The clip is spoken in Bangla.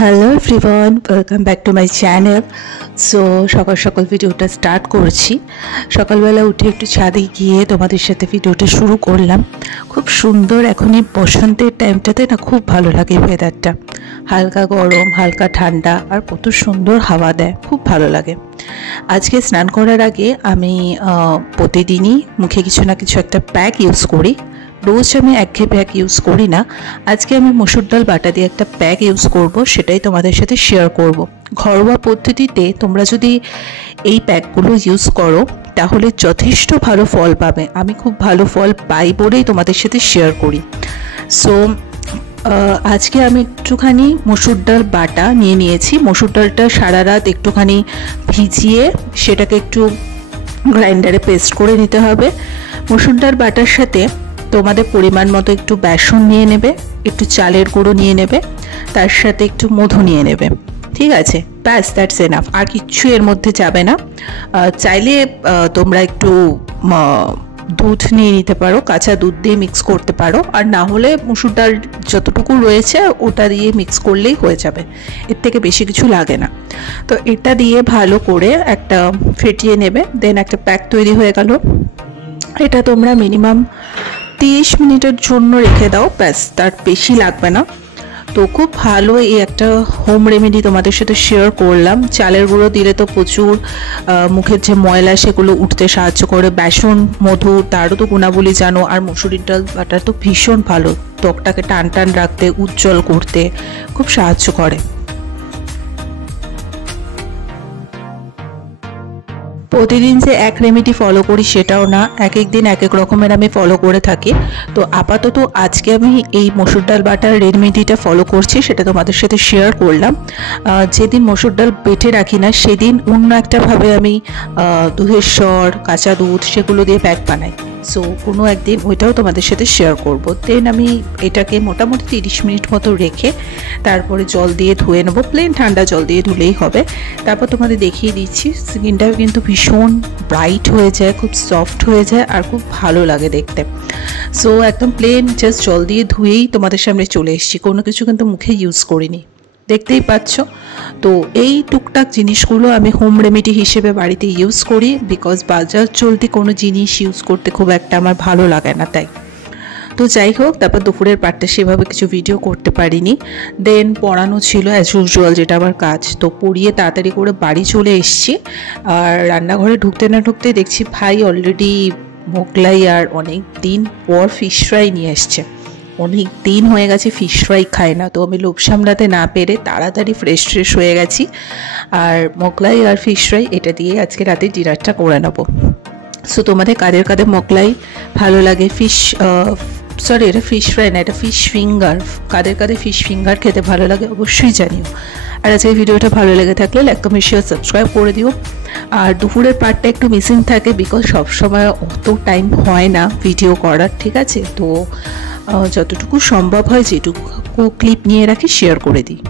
Hello everyone, welcome back to my channel. So সকাল সকাল ভিডিওটা স্টার্ট করছি। সকালবেলা উঠে একটু ছাদে গিয়ে তোমাদের সাথে ভিডিওটা শুরু করলাম। খুব সুন্দর, এখন এই বসন্তের টাইমটাতে না খুব ভালো লাগে ওয়েদারটা। হালকা গরম, হালকা ঠান্ডা, আর কত সুন্দর হাওয়া দেয়, খুব ভালো লাগে। আজকে স্নান করার আগে আমি প্রতিদিনই মুখে কিছু না কিছু একটা প্যাক ইউজ করি। রোজ আমি একঘেয়ে প্যাক ইউজ করি না। আজকে আমি মসুর ডাল বাটা দিয়ে একটা প্যাক ইউজ করব, সেটাই তোমাদের সাথে শেয়ার করব। ঘরোয়া পদ্ধতিতে তোমরা যদি এই প্যাকগুলো ইউজ করো তাহলে যথেষ্ট ভালো ফল পাবে। আমি খুব ভালো ফল পাই বলেই তোমাদের সাথে শেয়ার করি। সো আজকে আমি একটুখানি মসুর ডাল বাটা নিয়ে নিয়েছি। মসুর ডালটা সারা রাত একটুখানি ভিজিয়ে সেটাকে একটু গ্রাইন্ডারে পেস্ট করে নিতে হবে। মসুর ডাল বাটার সাথে তোমাদের পরিমাণ মতো একটু বেসন নিয়ে নেবে, একটু চালের গুঁড়ো নিয়ে নেবে, তার সাথে একটু মধু নিয়ে নেবে। ঠিক আছে, ব্যাস, দ্যাটস এনাফ। আর কিচ্ছু এর মধ্যে যাবে না। চাইলে তোমরা একটু দুধ নিয়ে নিতে পারো, কাঁচা দুধ দিয়ে মিক্স করতে পারো, আর না হলে মসুর ডাল যতটুকু রয়েছে ওটা দিয়ে মিক্স করলেই হয়ে যাবে, এর থেকে বেশি কিছু লাগে না। তো এটা দিয়ে ভালো করে একটা ফেটিয়ে নেবে, দেন একটা প্যাক তৈরি হয়ে গেল। এটা তোমরা মিনিমাম 30 মিনিটের জন্য রেখে দাও, ব্যাস, তার বেশি লাগবে না। তো খুব ভালো এই একটা হোম রেমেডি তোমাদের সাথে শেয়ার করলাম। চালের গুঁড়ো দিলে তো প্রচুর মুখের যে ময়লা সেগুলো উঠতে সাহায্য করে। বেসন, মধু, তারও তো গুণাবলী জানো। আর মসুরির ডাল বাটা তো ভীষণ ভালো, ত্বকটাকে টান টান রাখতে, উজ্জ্বল করতে খুব সাহায্য করে। প্রতিদিন যে এক রেমেডি ফলো করি সেটাও না, এক এক দিন এক এক রকমের আমি ফলো করে থাকি। তো আপাতত আজকে আমি এই মসুর ডাল বাটার রেমেডিটা ফলো করছি, সেটা তোমাদের সাথে শেয়ার করলাম। যেদিন মসুর ডাল বেটে রাখি না সেদিন অন্য একটাভাবে আমি দুধের স্বর, কাঁচা দুধ সেগুলো দিয়ে প্যাক বানাই। সো কোনো একদিন ওইটাও তোমাদের সাথে শেয়ার করব। দেন আমি এটাকে মোটামুটি 30 মিনিট মতো রেখে তারপরে জল দিয়ে ধুয়ে নেবো, প্লেন ঠান্ডা জল দিয়ে ধুলেই হবে। তারপর তোমাদের দেখিয়ে দিচ্ছি, স্কিনটাও কিন্তু ভীষণ ব্রাইট হয়ে যায়, খুব সফট হয়ে যায়, আর খুব ভালো লাগে দেখতে। সো একদম প্লেন জাস্ট জল দিয়ে ধুয়েই তোমাদের সামনে চলে এসেছি, কোনো কিছু কিন্তু মুখে ইউজ করিনি, দেখতেই পাচ্ছ। তো এই টুকটাক জিনিসগুলো আমি হোম রেমেডি হিসেবে বাড়িতে ইউজ করি, বিকজ বাজার চলতি কোনো জিনিস ইউজ করতে খুব একটা আমার ভালো লাগে না, তাই। তো যাই হোক, তারপর দুপুরের পার্টটা সেভাবে কিছু ভিডিও করতে পারিনি। দেন পড়ানো ছিল অ্যাজ ইউজুয়াল, যেটা আমার কাজ। তো পড়িয়ে তাড়াতাড়ি করে বাড়ি চলে এসেছি। আর রান্নাঘরে ঢুকতে না ঢুকতে দেখছি ভাই অলরেডি মোগলাই আর অনেক দিন পর ফিশ ফ্রাই নিয়ে এসছে। অনেক দিন হয়ে গেছে ফিশ ফ্রাই খাই না, তো আমি লোভ সামলাতে না পেরে তাড়াতাড়ি ফ্রেশ হয়ে গেছি। আর মোগলাই আর ফিশ ফ্রাই এটা দিয়ে আজকে রাতে ডিনারটা করে নেবো। সো তোমাদের কাদের কাদের মোগলাই ভালো লাগে, এটা ফিশ ফ্রাই না, এটা ফিশ ফিঙ্গার, কাদের কাদের ফিশ ফিঙ্গার খেতে ভালো লাগে অবশ্যই জানিও। আর আজকে ভিডিওটা ভালো লেগে থাকলে লাইক, কমেন্ট, শেয়ার, সাবস্ক্রাইব করে দিও। আর দুপুরের পার্টটা একটু মিসিং থাকে, বিকজ সবসময় অত টাইম হয় না ভিডিও করার, ঠিক আছে। তো যতটুকু সম্ভব হয় যেটুকু ক্লিপ নিয়ে রাখি শেয়ার করে দিই।